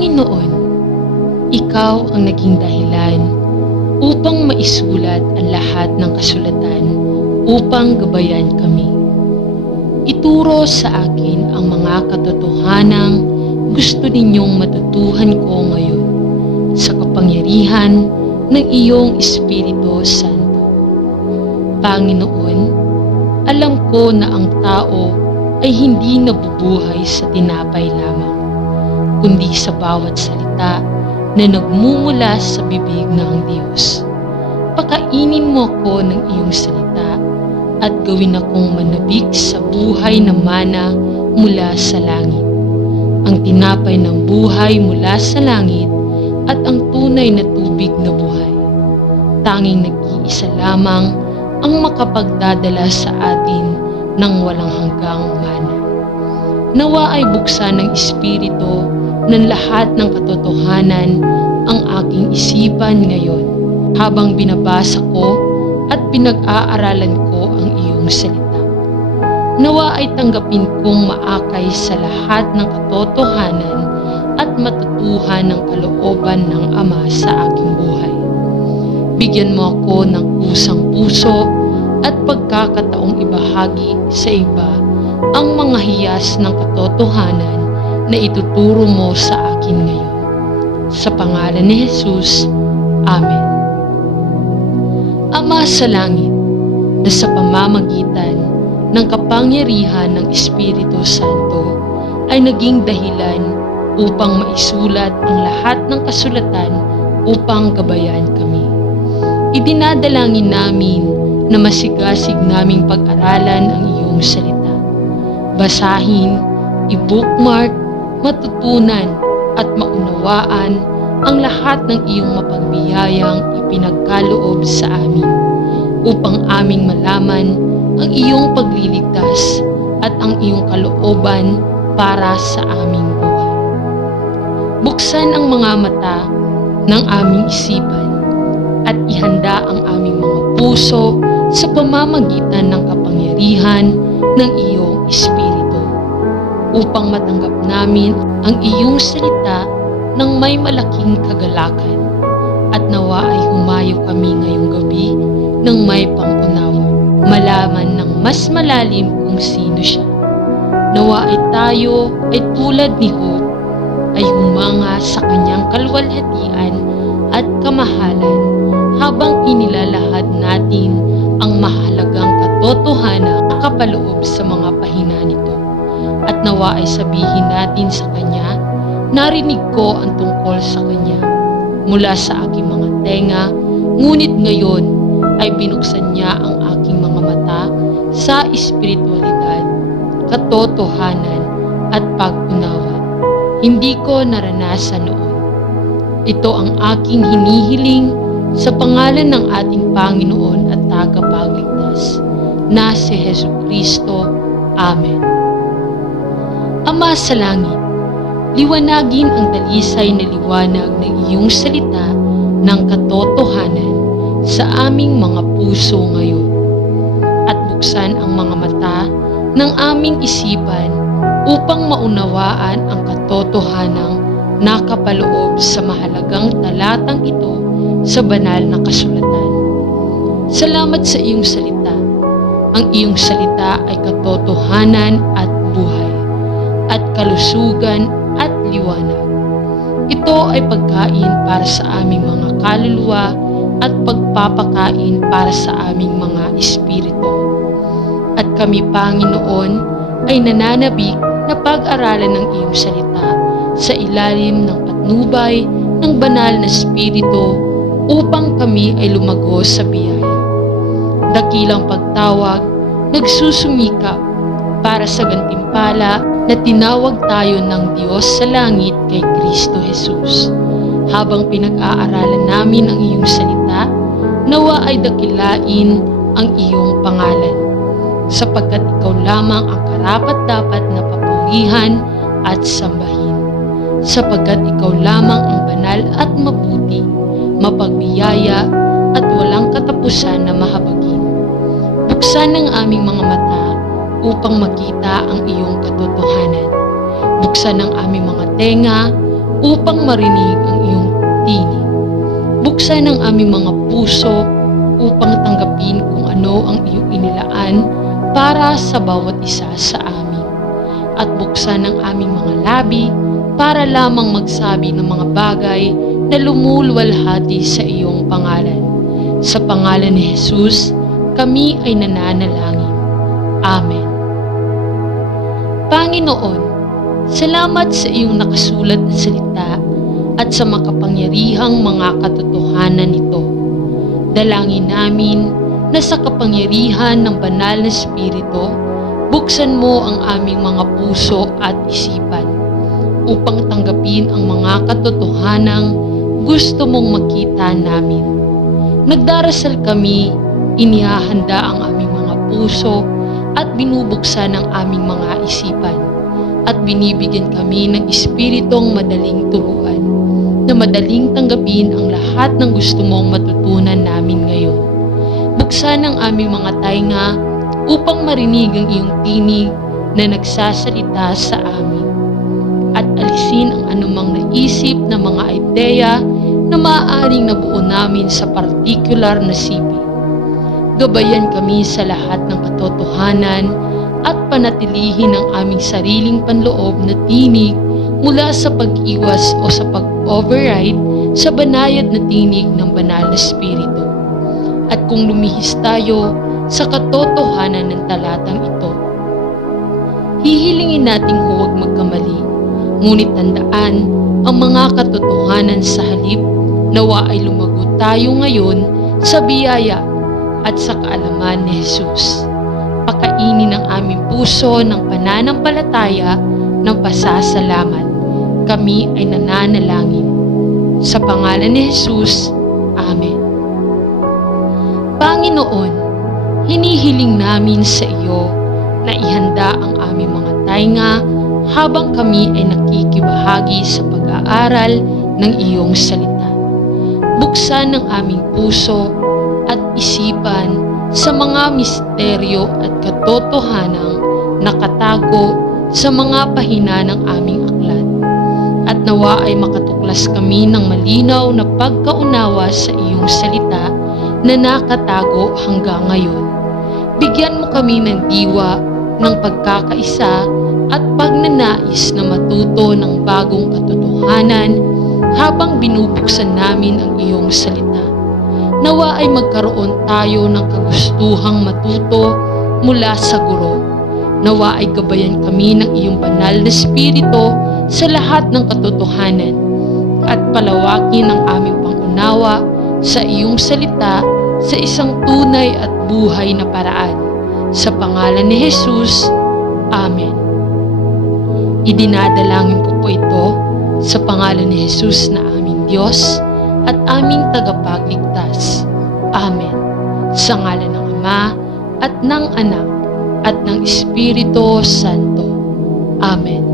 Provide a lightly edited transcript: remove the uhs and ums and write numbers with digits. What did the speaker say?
Panginoon, Ikaw ang naging dahilan upang maisulat ang lahat ng kasulatan upang gabayan kami. Ituro sa akin ang mga katotohanang gusto ninyong matutuhan ko ngayon sa kapangyarihan ng iyong Espiritu Santo. Panginoon, alam ko na ang tao ay hindi nabubuhay sa tinapay lamang, kundi sa bawat salita na nagmumula sa bibig ng Diyos. Pakainin mo ako ng iyong salita at gawin akong manabik sa buhay na mana mula sa langit, ang tinapay ng buhay mula sa langit at ang tunay na tubig na buhay. Tanging nag-iisa lamang ang makapagdadala sa atin ng walang hanggang mana. Nawa ay buksan ng Espiritu ng lahat ng katotohanan ang aking isipan ngayon habang binabasa ko at pinag-aaralan ko ang iyong salita. Nawa ay tanggapin kong maakay sa lahat ng katotohanan at matutuhan ng kalooban ng Ama sa aking buhay. Bigyan mo ako ng kusang puso at pagkakataong ibahagi sa iba ang mga hiyas ng katotohanan na ituturo mo sa akin ngayon. Sa pangalan ni Jesus, Amen. Ama sa langit, na sa pamamagitan ng kapangyarihan ng Espiritu Santo ay naging dahilan upang maisulat ang lahat ng kasulatan upang gabayan kami. Idinadalangin namin na masigasig naming pag-aralan ang iyong salita. Basahin, i-bookmark, matutunan at maunawaan ang lahat ng iyong mapagbiyayang ipinagkaloob sa amin upang aming malaman ang iyong pagliligtas at ang iyong kalooban para sa aming buhay. Buksan ang mga mata ng aming isipan at ihanda ang aming mga puso sa pamamagitan ng kapangyarihan ng iyong Espiritu upang matanggap namin ang iyong salita ng may malaking kagalakan at nawa ay humayo kami ngayong gabi ng may pangunawa, malaman ng mas malalim kung sino siya. Nawa ay tayo ay tulad ni Job ay humanga sa kanyang kalwalhatian at kamahalan habang inilalahad natin ang mahalagang katotohanan na kapaloob sa mga pahina nito. At nawa ay sabihin natin sa Kanya, narinig ko ang tungkol sa Kanya mula sa aking mga tenga, ngunit ngayon ay binuksan niya ang aking mga mata sa espiritualidad, katotohanan at pag-unawa. Hindi ko naranasan noon. Ito ang aking hinihiling sa pangalan ng ating Panginoon at Tagapagligtas na si Jesucristo. Amen. Ama sa langit, liwanagin ang dalisay na liwanag ng iyong salita ng katotohanan sa aming mga puso ngayon at buksan ang mga mata ng aming isipan upang maunawaan ang katotohanang nakapaloob sa mahalagang talatang ito sa banal na kasulatan. Salamat sa iyong salita. Ang iyong salita ay katotohanan at buhay, at kalusugan at liwanag. Ito ay pagkain para sa aming mga kaluluwa at pagpapakain para sa aming mga espiritu. At kami, Panginoon, ay nananabik na pag-aralan ng iyong salita sa ilalim ng patnubay ng banal na Espiritu upang kami ay lumago sa biyaya. Dakilang pagtawag, nagsusumikap para sa gantimpala na tinawag tayo ng Diyos sa langit kay Kristo Jesus. Habang pinag-aaralan namin ang iyong salita, nawa ay dakilain ang iyong pangalan, sapagkat ikaw lamang ang karapat-dapat na papurihan at sambahin, sapagkat ikaw lamang ang banal at mabuti, mapagbiyaya at walang katapusan na mahabagin. Buksan ang aming mga mata upang makita ang iyong katotohanan. Buksan ang aming mga tenga upang marinig ang iyong tinig. Buksan ang aming mga puso upang tanggapin kung ano ang iyong inilaan para sa bawat isa sa amin. At buksan ang aming mga labi para lamang magsabi ng mga bagay na lumuluwalhati sa iyong pangalan. Sa pangalan ni Jesus, kami ay nananalangin. Amen. Panginoon, salamat sa iyong nakasulat na salita at sa makapangyarihang mga katotohanan nito. Dalangin namin na sa kapangyarihan ng banal na Espiritu, buksan mo ang aming mga puso at isipan upang tanggapin ang mga katotohanang gusto mong makita namin. Nagdarasal kami, inihahanda ang aming mga puso at binubuksan ang aming mga isipan at binibigyan kami ng Espiritong madaling turuan na madaling tanggapin ang lahat ng gusto mong matutunan namin ngayon. Buksan ang aming mga tainga upang marinig ang iyong tinig na nagsasalita sa amin at alisin ang anumang naisip na mga ideya na maaaring nabuo namin sa partikular na sipi. Gabayan kami sa lahat ng katotohanan at panatilihin ang aming sariling panloob na tinig mula sa pag-iwas o sa pag-override sa banayad na tinig ng banal na Espiritu. At kung lumihis tayo sa katotohanan ng talatang ito, hihilingin nating huwag magkamali, ngunit tandaan ang mga katotohanan sa halip, nawa ay lumago tayo ngayon sa biyaya at sa kaalaman ni Jesus. Pakainin ang aming puso ng pananampalataya ng pasasalamat. Kami ay nananalangin. Sa pangalan ni Jesus, Amen. Panginoon, hinihiling namin sa iyo na ihanda ang aming mga tainga habang kami ay nakikibahagi sa pag-aaral ng iyong salita. Buksan ang aming puso at isipan sa mga misteryo at katotohanang nakatago sa mga pahina ng aming aklat. At nawa ay makatuklas kami ng malinaw na pagkaunawa sa iyong salita na nakatago hanggang ngayon. Bigyan mo kami ng diwa ng pagkakaisa at pagnanais na matuto ng bagong katotohanan habang binubuksan namin ang iyong salita. Nawa ay magkaroon tayo ng kagustuhang matuto mula sa guro. Nawa ay gabayan kami ng iyong banal na Espiritu sa lahat ng katotohanan at palawakin ang aming pangunawa sa iyong salita sa isang tunay at buhay na paraan. Sa pangalan ni Jesus, Amen. Idinadalangin ko po ito sa pangalan ni Jesus na aming Diyos at aming tagapagligtas. Amen. Sa ngalan ng Ama at ng Anak at ng Espiritu Santo. Amen.